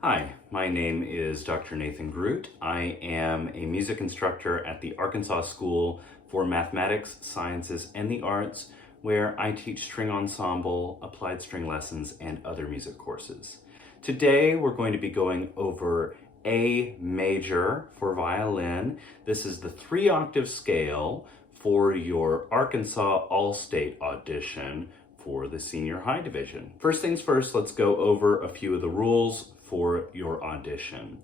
Hi, my name is Dr. Nathan Groot. I am a music instructor at the Arkansas School for Mathematics, Sciences, and the Arts, where I teach string ensemble, applied string lessons, and other music courses. Today, we're going to be going over A major for violin. This is the 3-octave scale for your Arkansas All-State audition for the senior high division. First things first, let's go over a few of the rules for your audition.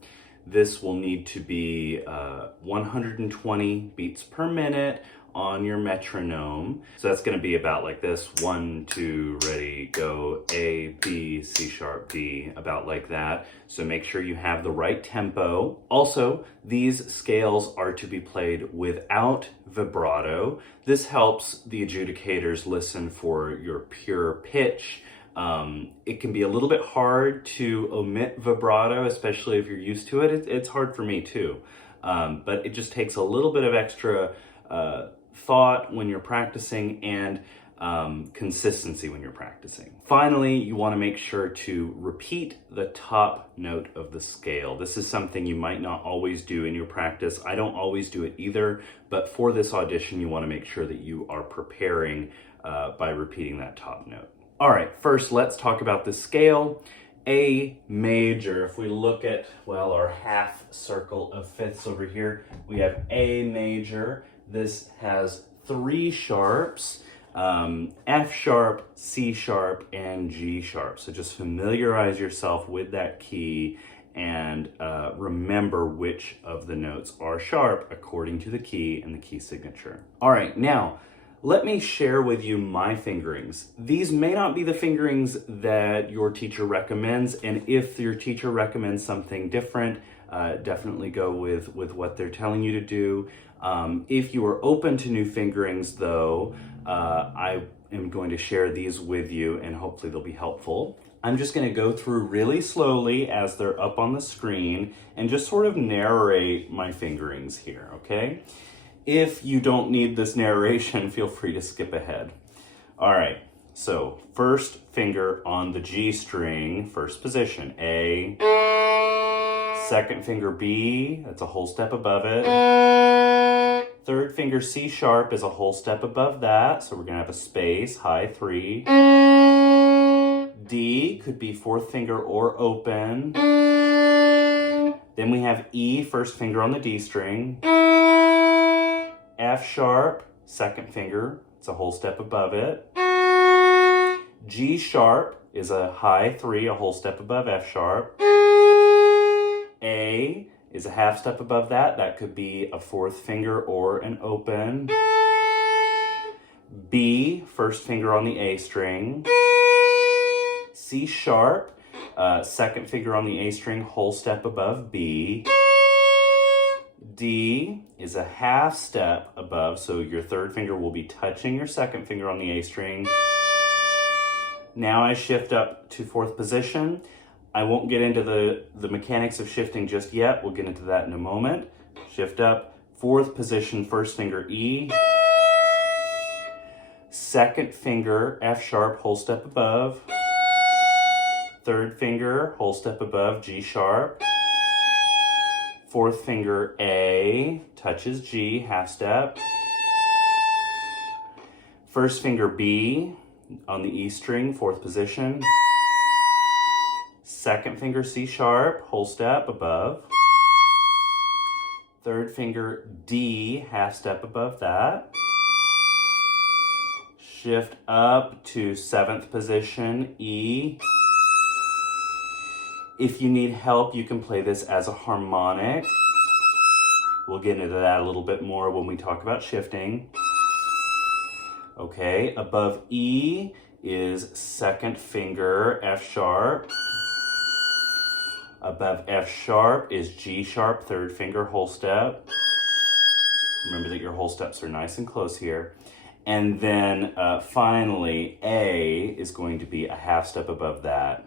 This will need to be 120 beats per minute on your metronome. So that's going to be about like this: 1, 2, ready, go, A, B, C sharp, B, about like that. So make sure you have the right tempo. Also, these scales are to be played without vibrato. This helps the adjudicators listen for your pure pitch. It can be a little bit hard to omit vibrato, especially if you're used to it. It's hard for me too, but it just takes a little bit of extra thought when you're practicing and consistency when you're practicing. Finally, you want to make sure to repeat the top note of the scale. This is something you might not always do in your practice. I don't always do it either, but for this audition, you want to make sure that you are preparing by repeating that top note. All right, first let's talk about the scale. A major, if we look at, well, our half circle of fifths over here, we have A major. This has 3 sharps, F sharp, C sharp, and G sharp. So just familiarize yourself with that key and remember which of the notes are sharp according to the key and the key signature. All right, now, let me share with you my fingerings. These may not be the fingerings that your teacher recommends, and if your teacher recommends something different, definitely go with what they're telling you to do. If you are open to new fingerings though, I am going to share these with you and hopefully they'll be helpful. I'm just going to go through really slowly as they're up on the screen and just sort of narrate my fingerings here, okay? If you don't need this narration, feel free to skip ahead. All right, so first finger on the G string, first position, A. Second finger B, that's a whole step above it. Third finger C sharp is a whole step above that, so we're gonna have a space, high 3. D could be fourth finger or open. Then we have E, first finger on the D string. F sharp, second finger, it's a whole step above it. G sharp is a high 3, a whole step above F sharp. A is a half step above that. That could be a fourth finger or an open. B, first finger on the A string. C sharp, second finger on the A string, whole step above B. D is a half step above, so your third finger will be touching your second finger on the A string. Now I shift up to fourth position. I won't get into the mechanics of shifting just yet. We'll get into that in a moment. Shift up, fourth position, first finger E. Second finger, F sharp, whole step above. Third finger, whole step above, G sharp. Fourth finger A, touches G, half step. First finger B on the E string, fourth position. Second finger C sharp, whole step above. Third finger D, half step above that. Shift up to seventh position, E. If you need help, you can play this as a harmonic. We'll get into that a little bit more when we talk about shifting. Okay, above E is second finger, F sharp. Above F sharp is G sharp, third finger, whole step. Remember that your whole steps are nice and close here. And then finally, A is going to be a half step above that.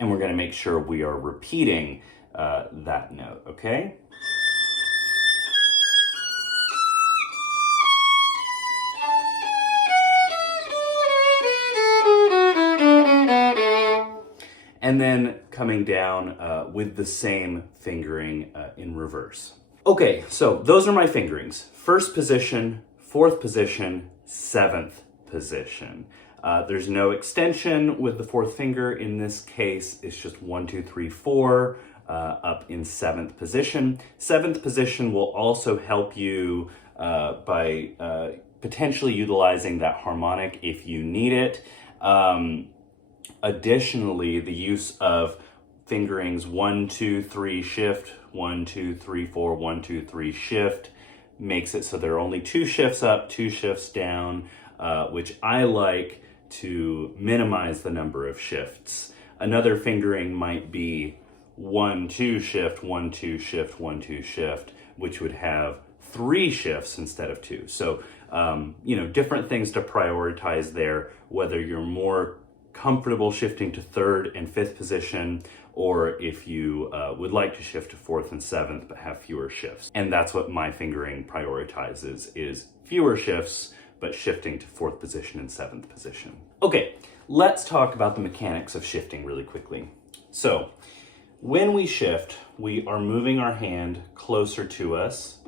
And we're going to make sure we are repeating that note, okay? and then coming down with the same fingering in reverse. Okay, so those are my fingerings. First position, fourth position, seventh position. There's no extension with the fourth finger. In this case, it's just 1, 2, 3, 4 up in seventh position. Seventh position will also help you by potentially utilizing that harmonic if you need it. Additionally, the use of fingerings 1, 2, 3 shift, 1, 2, 3, 4, 1, 2, 3 shift makes it so there are only 2 shifts up, 2 shifts down, which I like to minimize the number of shifts. Another fingering might be 1, 2 shift, 1, 2 shift, 1, 2 shift, which would have 3 shifts instead of 2. So, different things to prioritize there, whether you're more comfortable shifting to third and fifth position, or if you would like to shift to fourth and seventh but have fewer shifts. And that's what my fingering prioritizes, is fewer shifts but shifting to fourth position and seventh position. Okay, let's talk about the mechanics of shifting really quickly. So when we shift, we are moving our hand closer to us.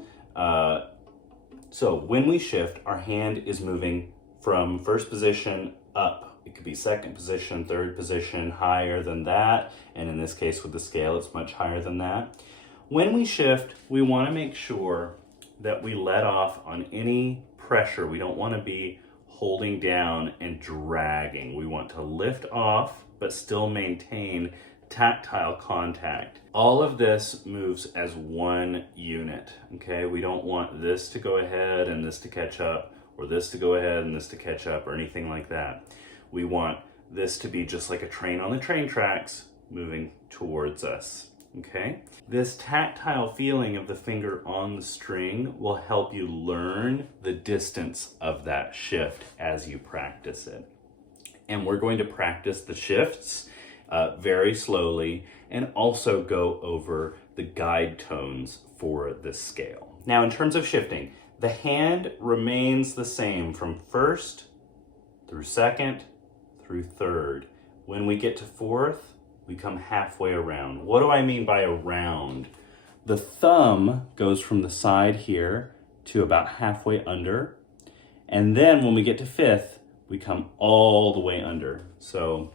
So when we shift, our hand is moving from first position up. It could be second position, third position, higher than that. And in this case with the scale, it's much higher than that. When we shift, we want to make sure that we let off on any pressure. We don't want to be holding down and dragging. We want to lift off, but still maintain tactile contact. All of this moves as one unit, okay? We don't want this to go ahead and this to catch up, or this to go ahead and this to catch up, or anything like that. We want this to be just like a train on the train tracks moving towards us, okay? This tactile feeling of the finger on the string will help you learn the distance of that shift as you practice it. And we're going to practice the shifts very slowly and also go over the guide tones for this scale. Now, in terms of shifting, the hand remains the same from first through second through third. When we get to fourth, we come halfway around. What do I mean by around? The thumb goes from the side here to about halfway under. And then when we get to fifth, we come all the way under. So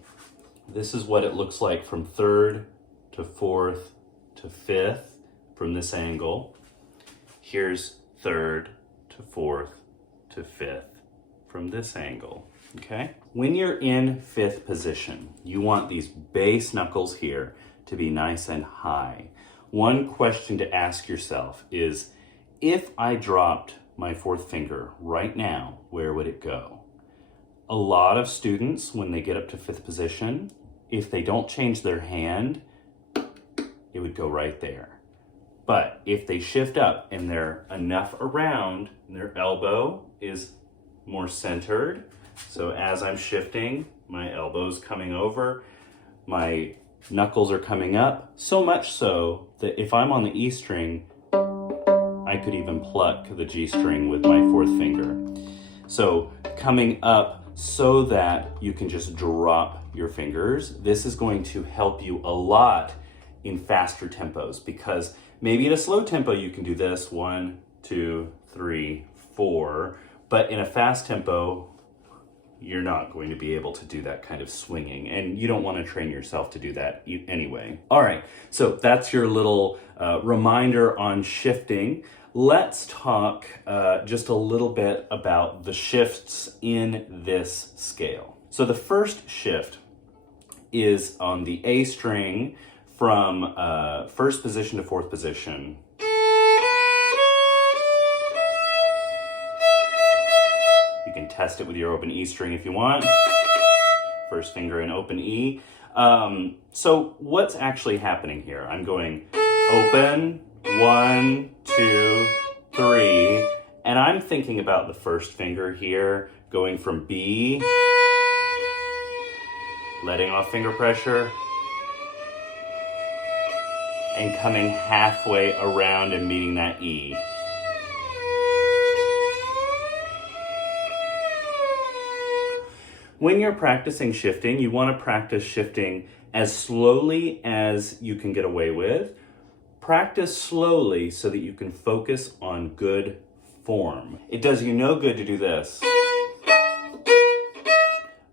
this is what it looks like from third to fourth to fifth from this angle. Here's third to fourth to fifth from this angle, okay? When you're in fifth position, you want these bass knuckles here to be nice and high. One question to ask yourself is, if I dropped my fourth finger right now, where would it go? A lot of students, when they get up to fifth position, if they don't change their hand, it would go right there. But if they shift up and they're enough around, and their elbow is more centered, so as I'm shifting, my elbow's coming over, my knuckles are coming up, so much so that if I'm on the E string, I could even pluck the G string with my fourth finger. So coming up so that you can just drop your fingers, this is going to help you a lot in faster tempos, because maybe at a slow tempo you can do this, 1, 2, 3, 4, but in a fast tempo, you're not going to be able to do that kind of swinging, and you don't want to train yourself to do that anyway. All right, so that's your little reminder on shifting. Let's talk just a little bit about the shifts in this scale. So the first shift is on the A string from first position to fourth position. You can test it with your open E string if you want. First finger in open E. So what's actually happening here? I'm going open, 1, 2, 3, and I'm thinking about the first finger here, going from B, letting off finger pressure, and coming halfway around and meeting that E. When you're practicing shifting, you want to practice shifting as slowly as you can get away with. Practice slowly so that you can focus on good form. It does you no good to do this,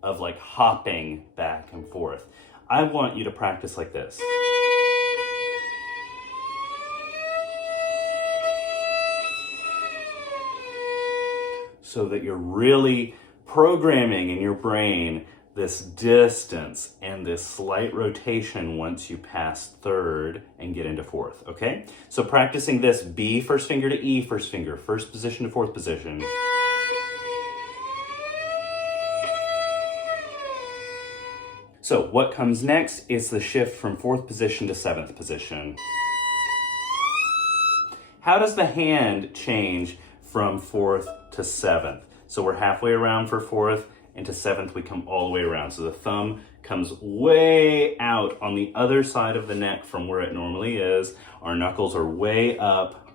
of like hopping back and forth. I want you to practice like this. So that you're really programming in your brain this distance and this slight rotation once you pass third and get into fourth, okay? So practicing this, B first finger to E first finger, first position to fourth position. So what comes next is the shift from fourth position to seventh position. How does the hand change from fourth to seventh? So we're halfway around for fourth, and to seventh we come all the way around. So the thumb comes way out on the other side of the neck from where it normally is. Our knuckles are way up.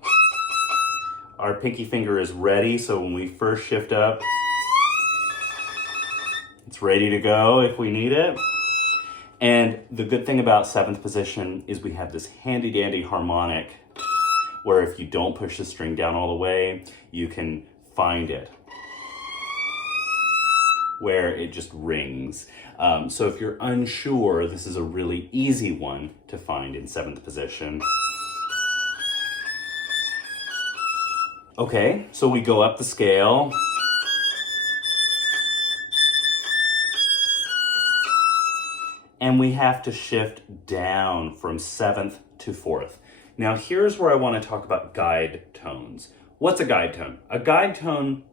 Our pinky finger is ready, so when we first shift up, it's ready to go if we need it. And the good thing about seventh position is we have this handy dandy harmonic where if you don't push the string down all the way, you can find it where it just rings. So if you're unsure, this is a really easy one to find in seventh position. Okay, so we go up the scale. And we have to shift down from seventh to fourth. Now here's where I want to talk about guide tones. What's a guide tone? A guide tone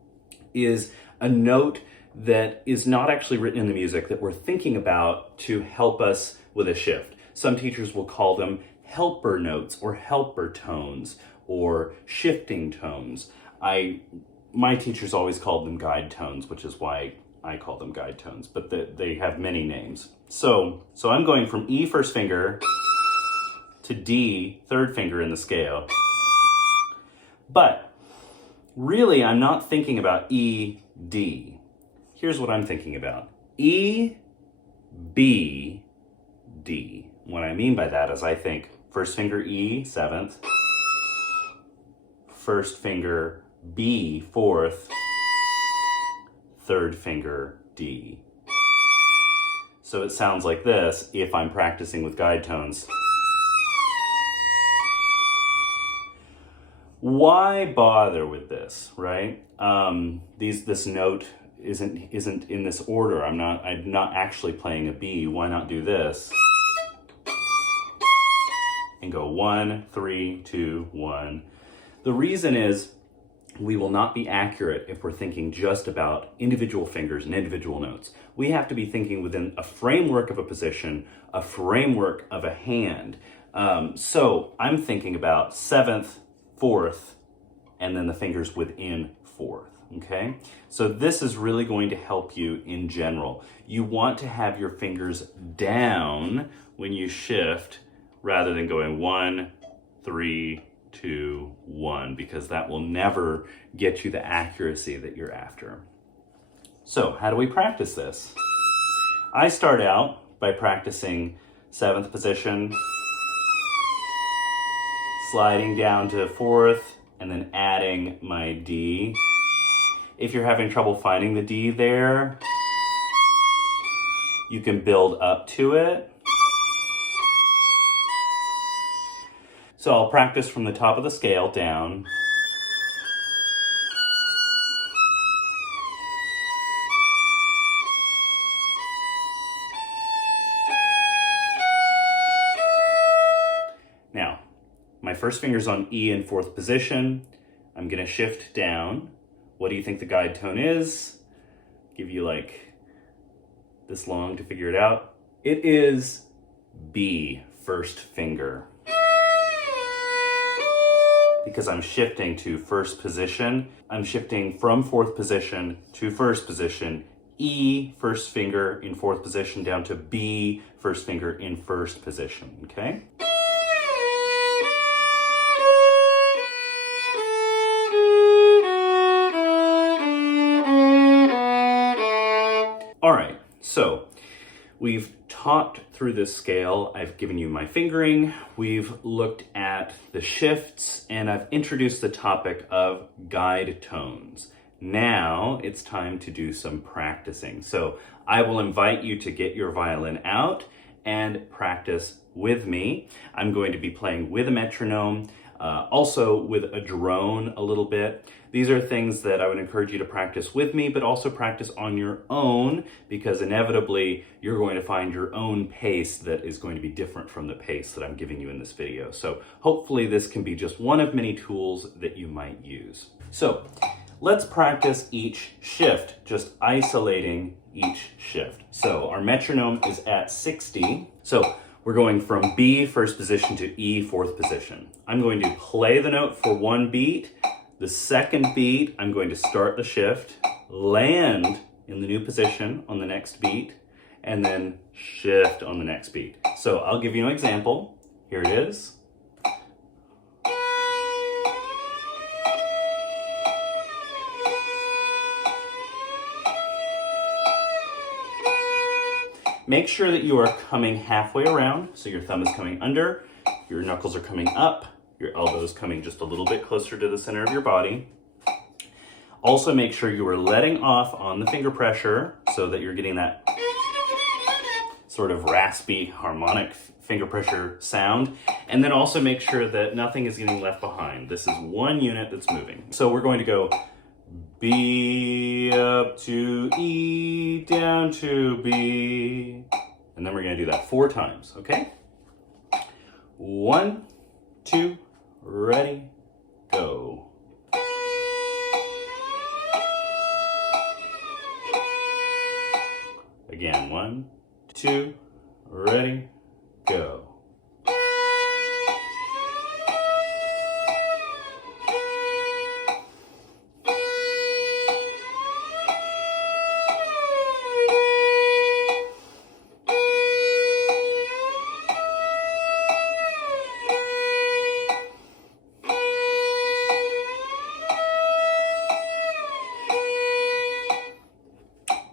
is a note that is not actually written in the music that we're thinking about to help us with a shift. Some teachers will call them helper notes or helper tones or shifting tones. My teachers always called them guide tones, which is why I call them guide tones, but they have many names. So I'm going from E first finger to D third finger in the scale. But really, I'm not thinking about E, D. Here's what I'm thinking about. E, B, D. What I mean by that is I think first finger E, seventh, first finger B, fourth, third finger D. So it sounds like this if I'm practicing with guide tones. Why bother with this, right? This note isn't in this order. I'm not actually playing a B. Why not do this? And go 1, 3, 2, 1. The reason is we will not be accurate if we're thinking just about individual fingers and individual notes. We have to be thinking within a framework of a position, a framework of a hand. So I'm thinking about seventh, fourth, and then the fingers within fourth, okay? So this is really going to help you in general. You want to have your fingers down when you shift rather than going 1, 3, 2, 1, because that will never get you the accuracy that you're after. So how do we practice this? I start out by practicing seventh position, sliding down to fourth, and then adding my D. If you're having trouble finding the D there, you can build up to it. So I'll practice from the top of the scale down. Now, my first finger's on E in fourth position. I'm gonna shift down. What do you think the guide tone is? Give you like this long to figure it out. It is B, first finger. Because I'm shifting to first position. I'm shifting from fourth position to first position. E, first finger in fourth position, down to B, first finger in first position, okay? All right, so We've talked through this scale. I've given you my fingering, we've looked at the shifts, and I've introduced the topic of guide tones. Now it's time to do some practicing. So I will invite you to get your violin out and practice with me. I'm going to be playing with a metronome, also with a drone a little bit. These are things that I would encourage you to practice with me, but also practice on your own, because inevitably you're going to find your own pace that is going to be different from the pace that I'm giving you in this video. So hopefully this can be just one of many tools that you might use. So let's practice each shift, just isolating each shift. So our metronome is at 60. So we're going from B first position to E fourth position. I'm going to play the note for one beat. The second beat, I'm going to start the shift, land in the new position on the next beat, and then shift on the next beat. So I'll give you an example. Here it is. Make sure that you are coming halfway around, so your thumb is coming under, your knuckles are coming up, your elbows coming just a little bit closer to the center of your body. Also make sure you are letting off on the finger pressure so that you're getting that sort of raspy harmonic finger pressure sound. And then also make sure that nothing is getting left behind. This is one unit that's moving. So we're going to go B up to E, down to B. And then we're going to do that 4 times, okay? 1, 2, ready, go. Again, 1, 2, ready, go.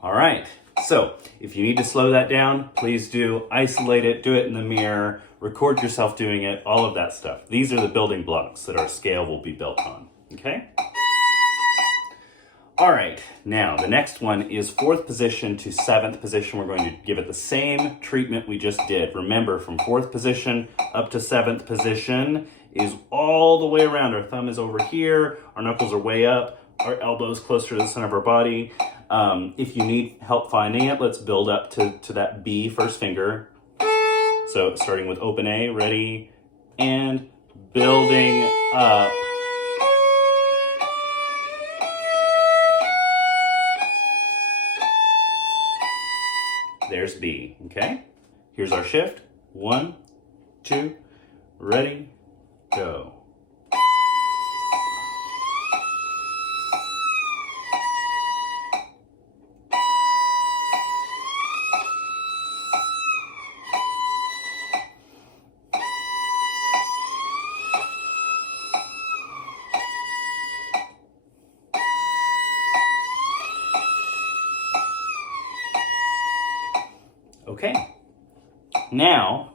All right, so if you need to slow that down, please do. Isolate it, do it in the mirror, record yourself doing it, all of that stuff. These are the building blocks that our scale will be built on, okay? All right, now the next one is 4th position to 7th position. We're going to give it the same treatment we just did. Remember, from 4th position up to 7th position is all the way around. Our thumb is over here, our knuckles are way up, our elbows closer to the center of our body. If you need help finding it, let's build up to that B first finger. So starting with open A, ready, and building up. There's B, okay? Here's our shift. 1, 2, ready, go. Okay, now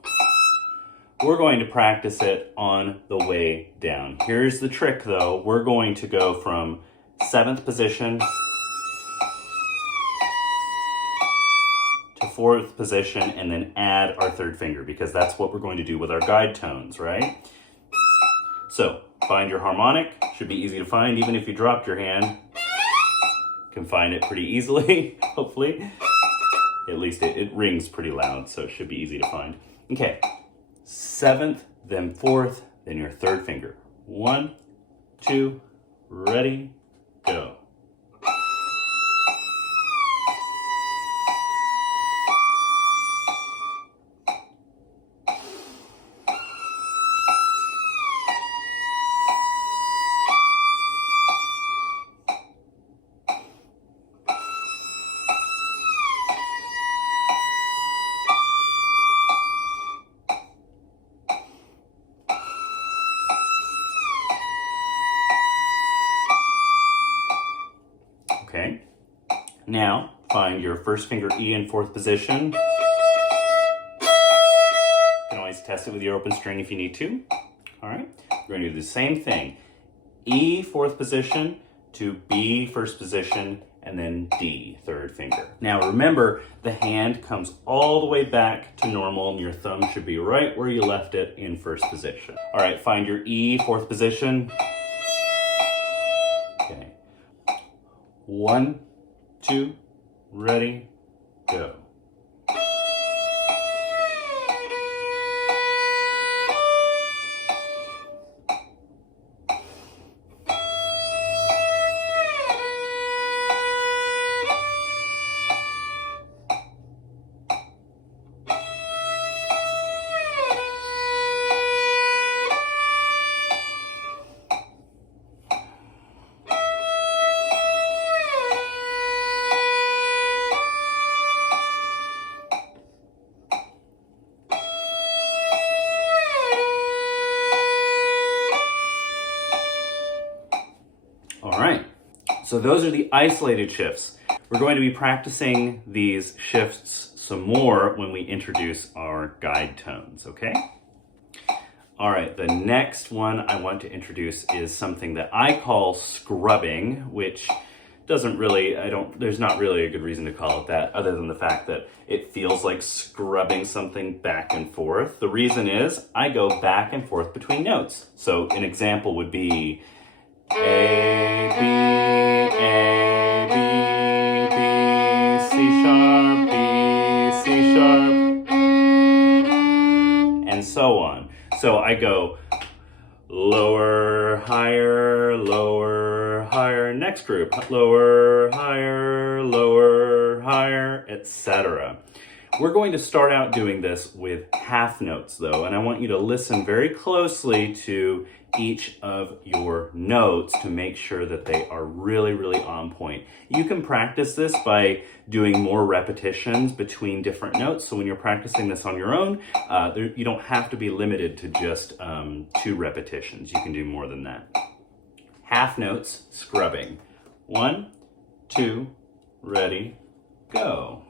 we're going to practice it on the way down. Here's the trick though. We're going to go from 7th position to 4th position and then add our 3rd finger, because that's what we're going to do with our guide tones, right? So find your harmonic. Should be easy to find even if you dropped your hand. You can find it pretty easily, hopefully. At least it rings pretty loud, so it should be easy to find. Okay, 7th, then 4th, then your 3rd finger. 1, 2, ready, go. Okay, now find your first finger E in 4th position, test it with your open string if you need to. All right, we're gonna do the same thing. E, fourth position, to B, first position, and then D, third finger. Now remember, the hand comes all the way back to normal and your thumb should be right where you left it in first position. All right, find your E, fourth position. Okay. 1, 2, ready, go. All right, so those are the isolated shifts. We're going to be practicing these shifts some more when we introduce our guide tones, okay? All right, the next one I want to introduce is something that I call scrubbing, which doesn't really, there's not really a good reason to call it that other than the fact that it feels like scrubbing something back and forth. The reason is I go back and forth between notes. So an example would be A, B, A, B, B, C sharp, B, C sharp, and so on. So I go lower, higher, next group, lower, higher, etc. We're going to start out doing this with half notes though, and I want you to listen very closely to each of your notes to make sure that they are really, really on point. You can practice this by doing more repetitions between different notes. So when you're practicing this on your own, you don't have to be limited to just 2 repetitions. You can do more than that. Half notes, scrubbing. 1, 2, ready, go.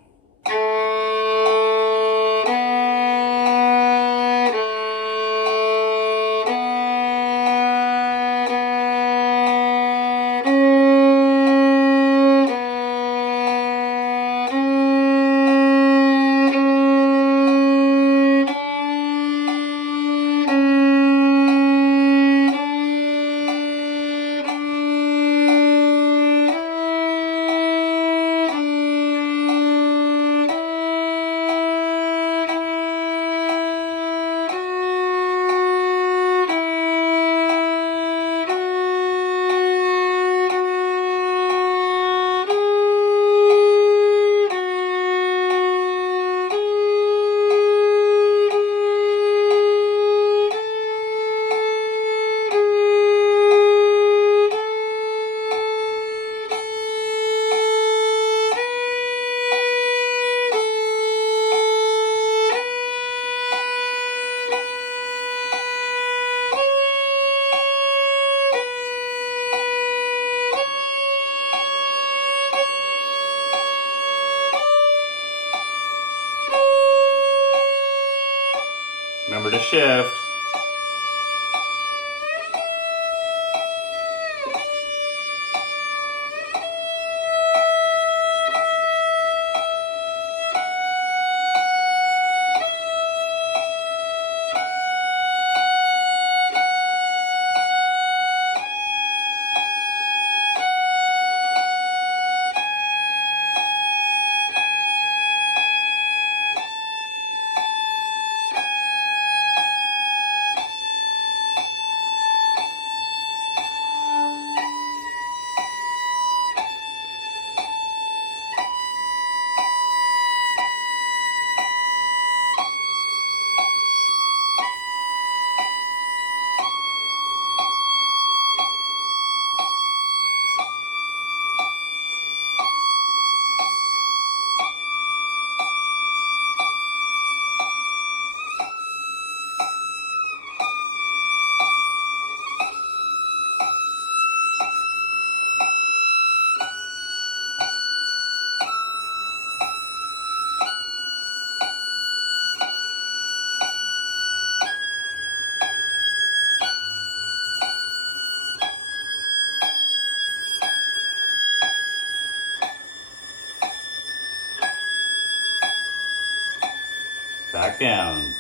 Remember to shift. back down.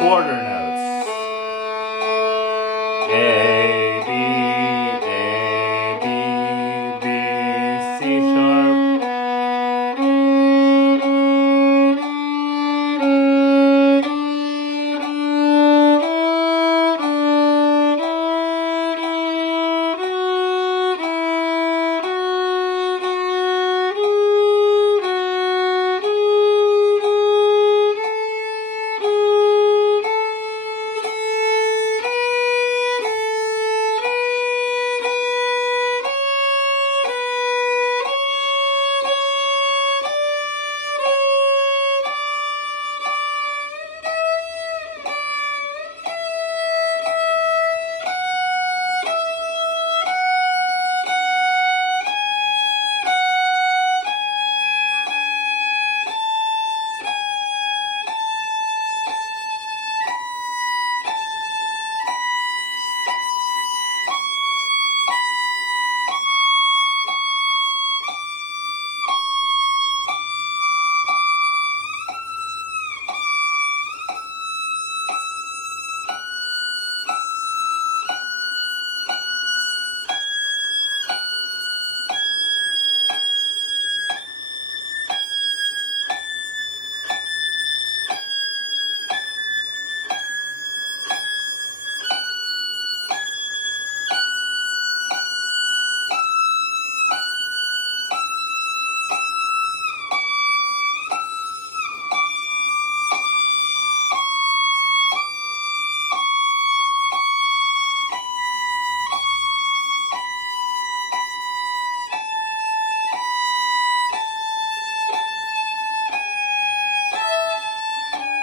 Quarter notes. A, B, A, B, B, C sharp.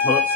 Whoops.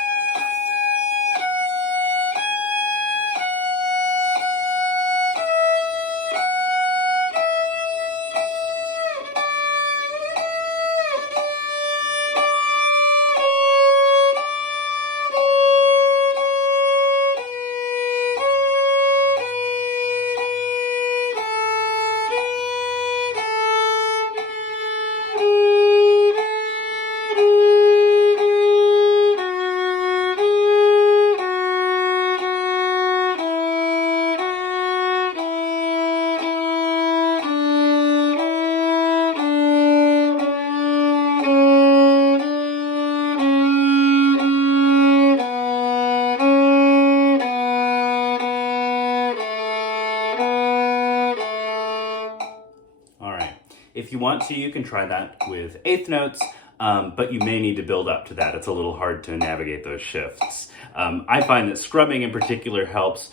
If you want to, you can try that with eighth notes, but you may need to build up to that. It's a little hard to navigate those shifts. I find that scrubbing in particular helps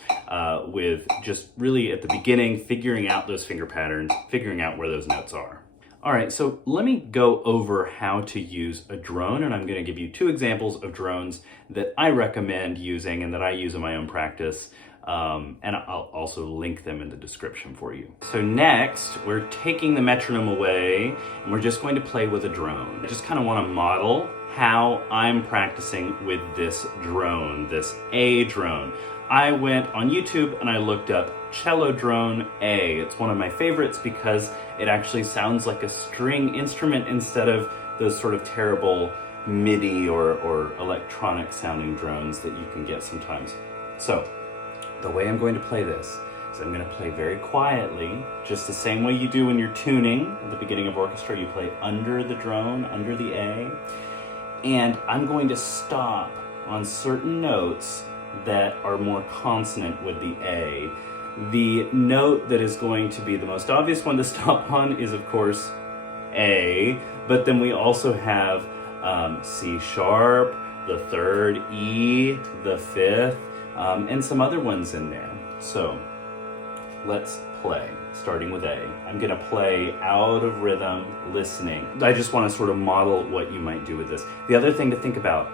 with just really at the beginning, figuring out those finger patterns, figuring out where those notes are. All right, so let me go over how to use a drone, and I'm going to give you 2 examples of drones that I recommend using and that I use in my own practice, and I'll also link them in the description for you. So next, we're taking the metronome away, and we're just going to play with a drone. I just kind of want to model how I'm practicing with this drone, this A drone. I went on YouTube and I looked up cello drone A. It's one of my favorites because it actually sounds like a string instrument instead of those sort of terrible MIDI or electronic sounding drones that you can get sometimes. So the way I'm going to play this is I'm going to play very quietly, just the same way you do when you're tuning at the beginning of orchestra. You play under the drone, under the A, and I'm going to stop on certain notes that are more consonant with the A. The note that is going to be the most obvious one to stop on is, of course, A, but then we also have C sharp, the 3rd, E, the 5th, and some other ones in there. So let's play, starting with A. I'm gonna play out of rhythm, listening. I just wanna sort of model what you might do with this. The other thing to think about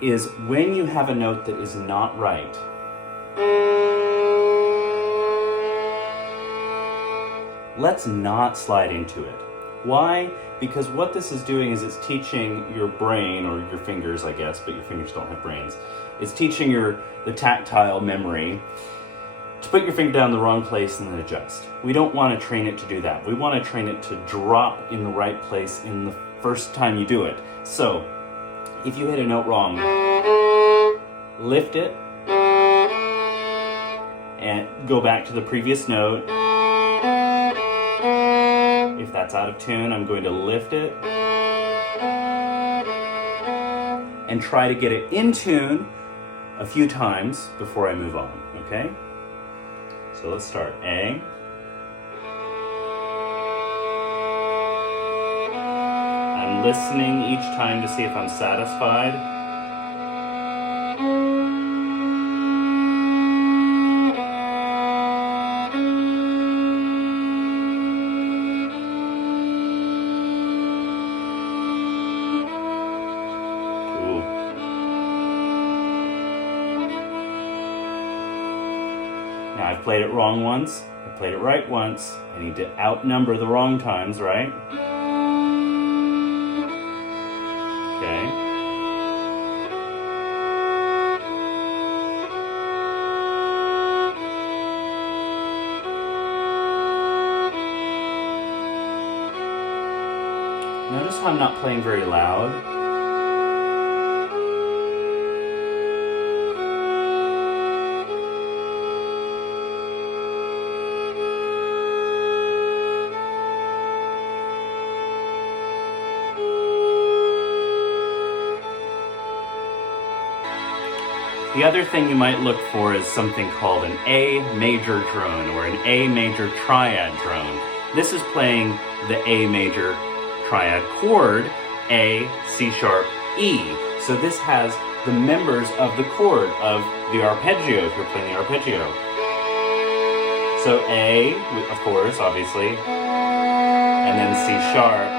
is when you have a note that is not right, let's not slide into it. Why? Because what this is doing is it's teaching your brain, or your fingers, I guess, but your fingers don't have brains. It's teaching the tactile memory to put your finger down in the wrong place and then adjust. We don't want to train it to do that. We want to train it to drop in the right place in the first time you do it. So, if you hit a note wrong, lift it and go back to the previous note. If that's out of tune, I'm going to lift it and try to get it in tune a few times before I move on, okay? So let's start. A. I'm listening each time to see if I'm satisfied. Now I've played it wrong once, I played it right once. I need to outnumber the wrong times, right? Okay. Notice how I'm not playing very loud. The other thing you might look for is something called an A major drone or an A major triad drone. This is playing the A major triad chord, A, C sharp, E. So this has the members of the chord of the arpeggio if you're playing the arpeggio. So A, of course, obviously, and then C sharp.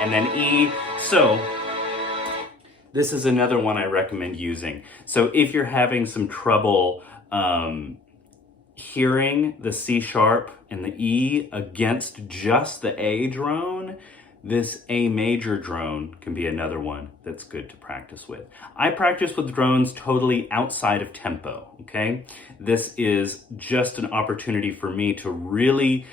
And then E. So this is another one I recommend using. So if you're having some trouble hearing the C sharp and the E against just the A drone, this A major drone can be another one that's good to practice with. I practice with drones totally outside of tempo, okay? This is just an opportunity for me to really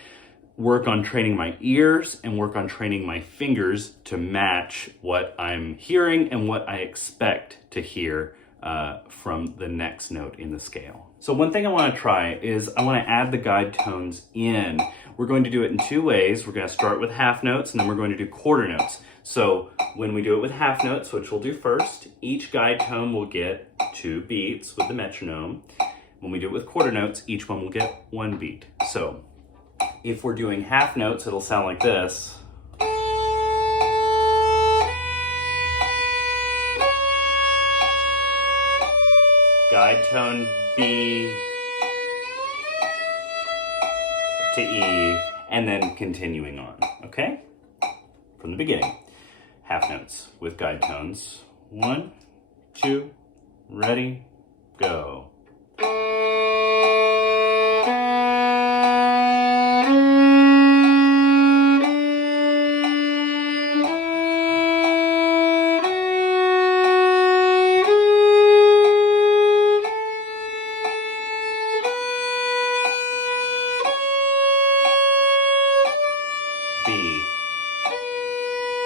work on training my ears and work on training my fingers to match what I'm hearing and what I expect to hear from the next note in the scale. So one thing I want to try is I want to add the guide tones in. We're going to do it in 2 ways. We're going to start with half notes and then we're going to do quarter notes. So when we do it with half notes, which we'll do first, each guide tone will get 2 beats with the metronome. When we do it with quarter notes, each one will get 1 beat. So if we're doing half notes, it'll sound like this. Guide tone B to E, and then continuing on, okay? From the beginning. Half notes with guide tones. 1, 2, ready, go. B,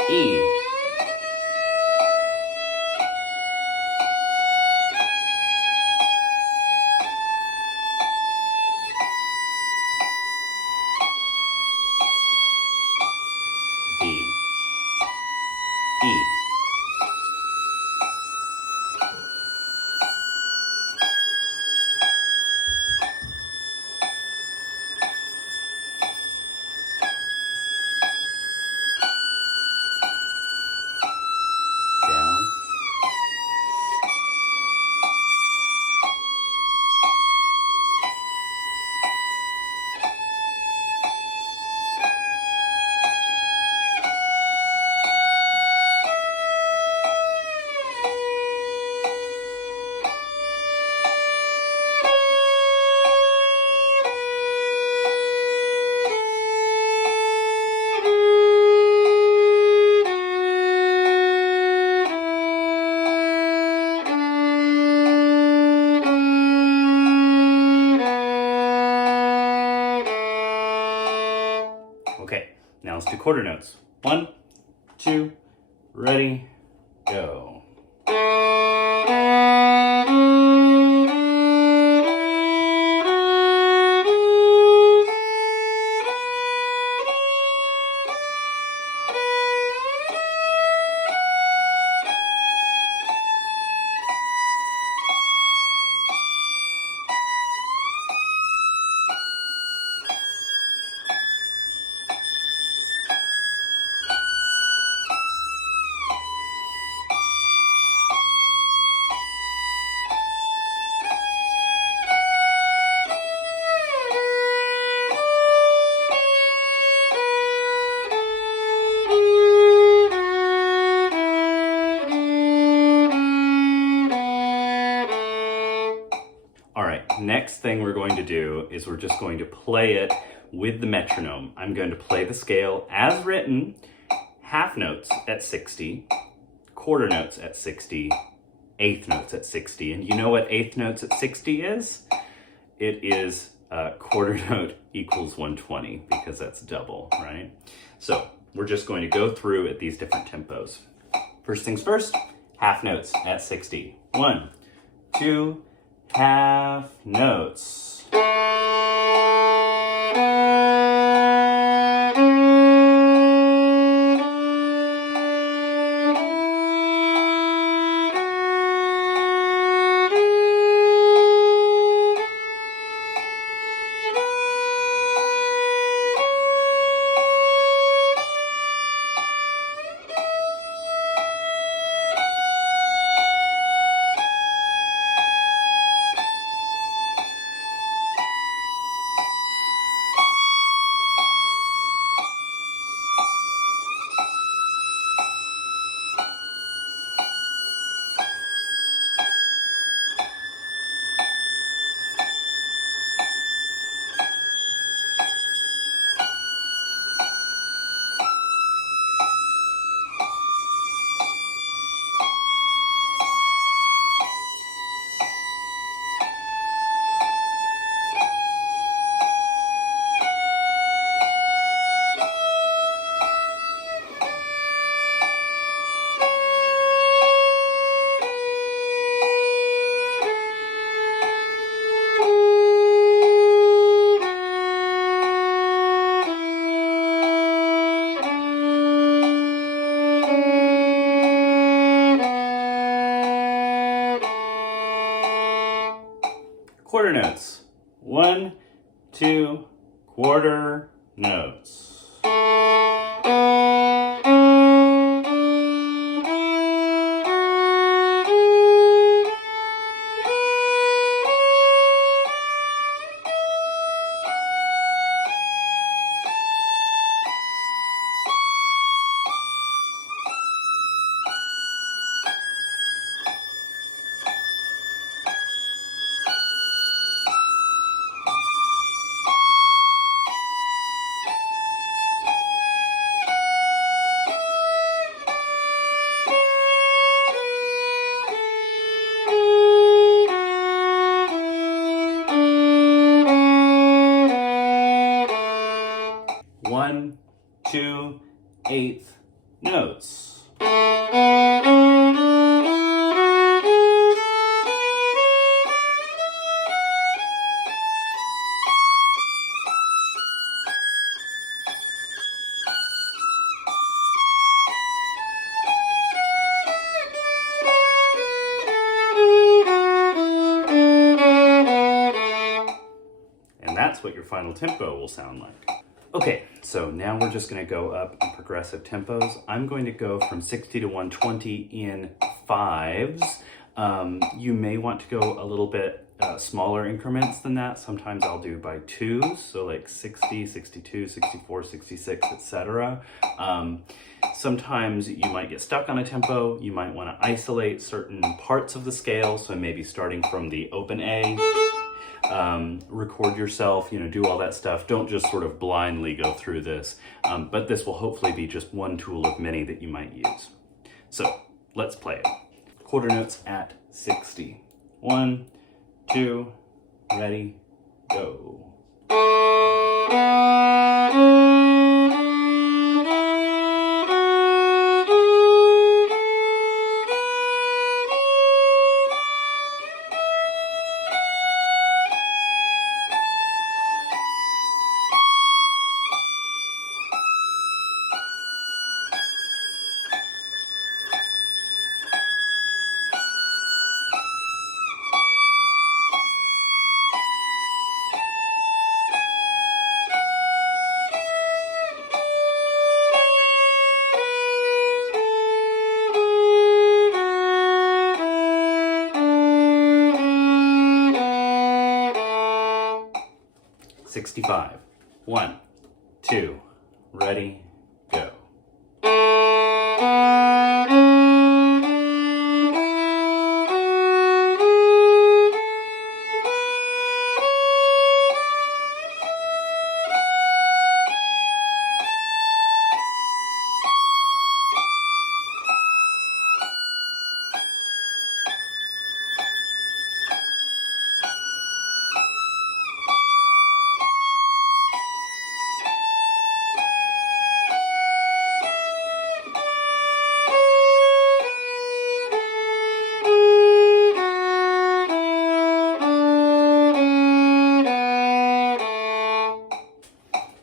E, B, E. Down. Okay, now let's do quarter notes. 1, 2, ready, go. All right, next thing we're going to do is we're just going to play it with the metronome. I'm going to play the scale as written, half notes at 60, quarter notes at 60, eighth notes at 60. And you know what eighth notes at 60 is? It is quarter note equals 120 because that's double, right? So we're just going to go through at these different tempos. First things first, half notes at 60. 1, 2, half notes. 1, 2, quarter notes. One, 2, 8th notes. And that's what your final tempo will sound like. Okay, so now we're just gonna go up in progressive tempos. I'm going to go from 60 to 120 in 5s. You may want to go a little bit smaller increments than that. Sometimes I'll do by 2s, so like 60, 62, 64, 66, etc. Sometimes you might get stuck on a tempo. You might want to isolate certain parts of the scale, so maybe starting from the open A, record yourself, do all that stuff. Don't just sort of blindly go through this, but this will hopefully be just one tool of many that you might use. So let's play it. Quarter notes at 60. 1, 2, ready, go. 65. 1, 2, ready, go.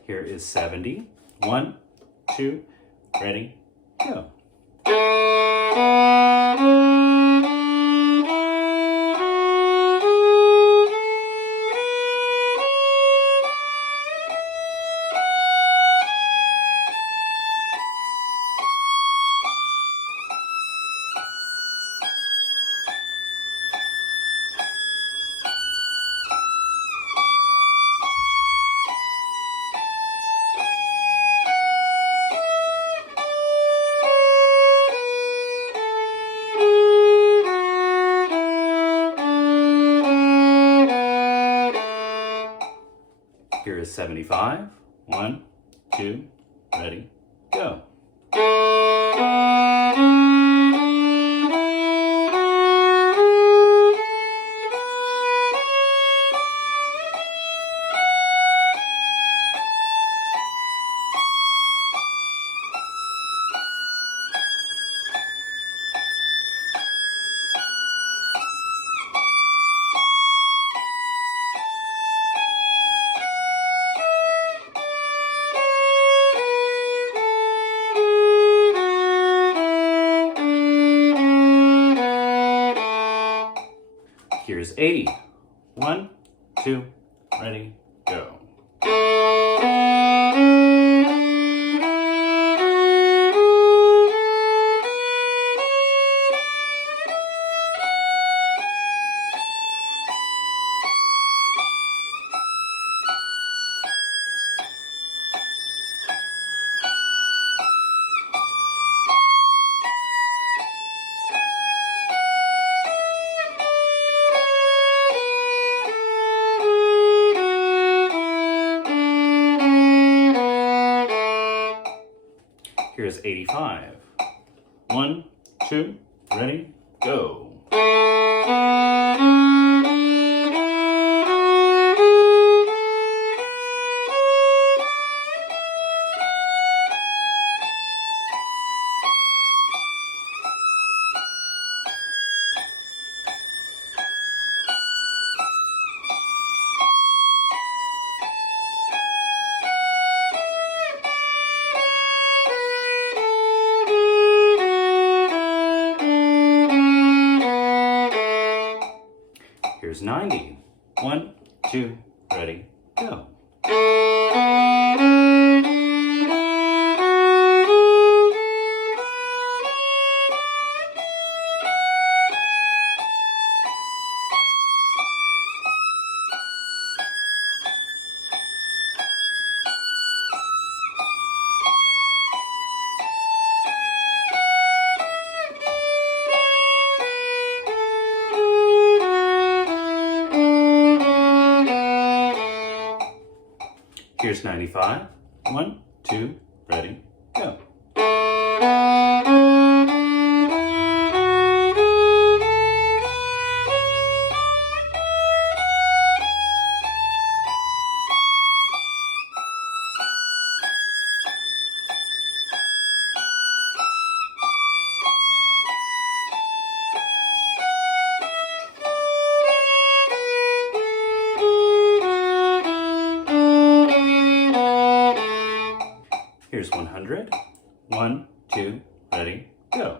Here is 70. 1, 2, ready, go. Here is 75. 1, 2, ready, go. Here's 80. 1, 2, ready, go. Here's 85. 1, 2, ready, go. Here's 90. 1, 2, ready, go. Here's 95. 1, 2, ready, go. Here's 100. 1, 2, ready, go.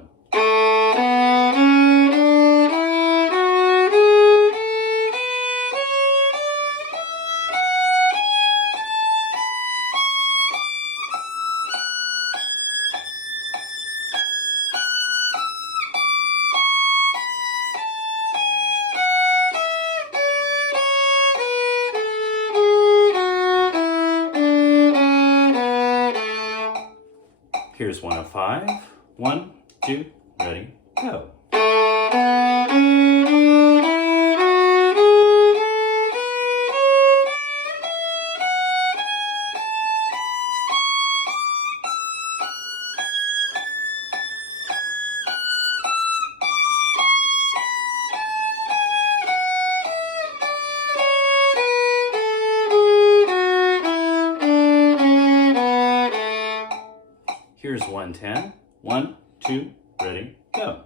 Here's 105. 1, 2, ready, go. Here's 110. 1, 2, ready, go.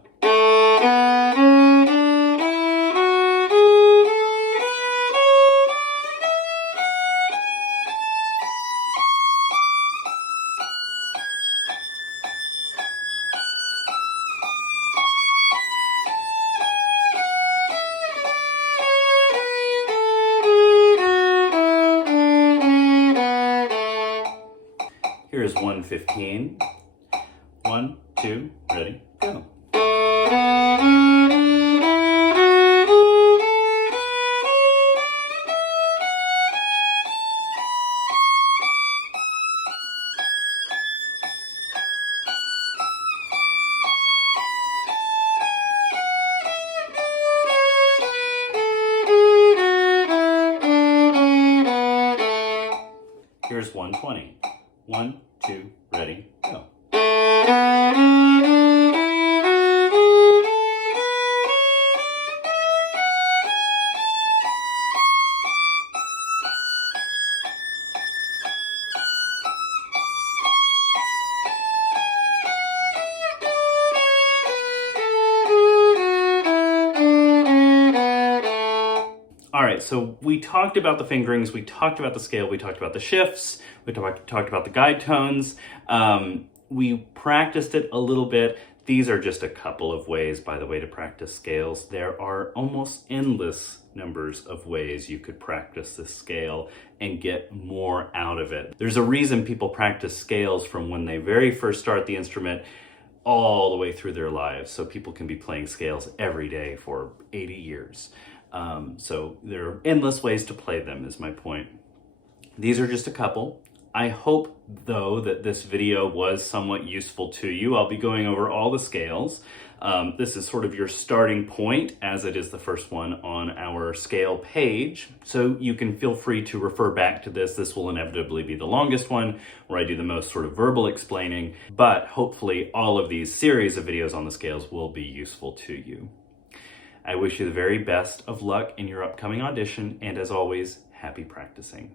Here's 115. 1, 2, ready, go. Here's 120. 1, 2, ready, go. All right, so we talked about the fingerings, we talked about the scale, we talked about the shifts, we talked about the guide tones. We practiced it a little bit. These are just a couple of ways, by the way, to practice scales. There are almost endless numbers of ways you could practice this scale and get more out of it. There's a reason people practice scales from when they very first start the instrument all the way through their lives. So people can be playing scales every day for 80 years. So there are endless ways to play them, is my point. These are just a couple. I hope, though, that this video was somewhat useful to you. I'll be going over all the scales. This is sort of your starting point, as it is the first one on our scale page. So you can feel free to refer back to this. This will inevitably be the longest one, where I do the most sort of verbal explaining. But hopefully all of these series of videos on the scales will be useful to you. I wish you the very best of luck in your upcoming audition, and as always, happy practicing.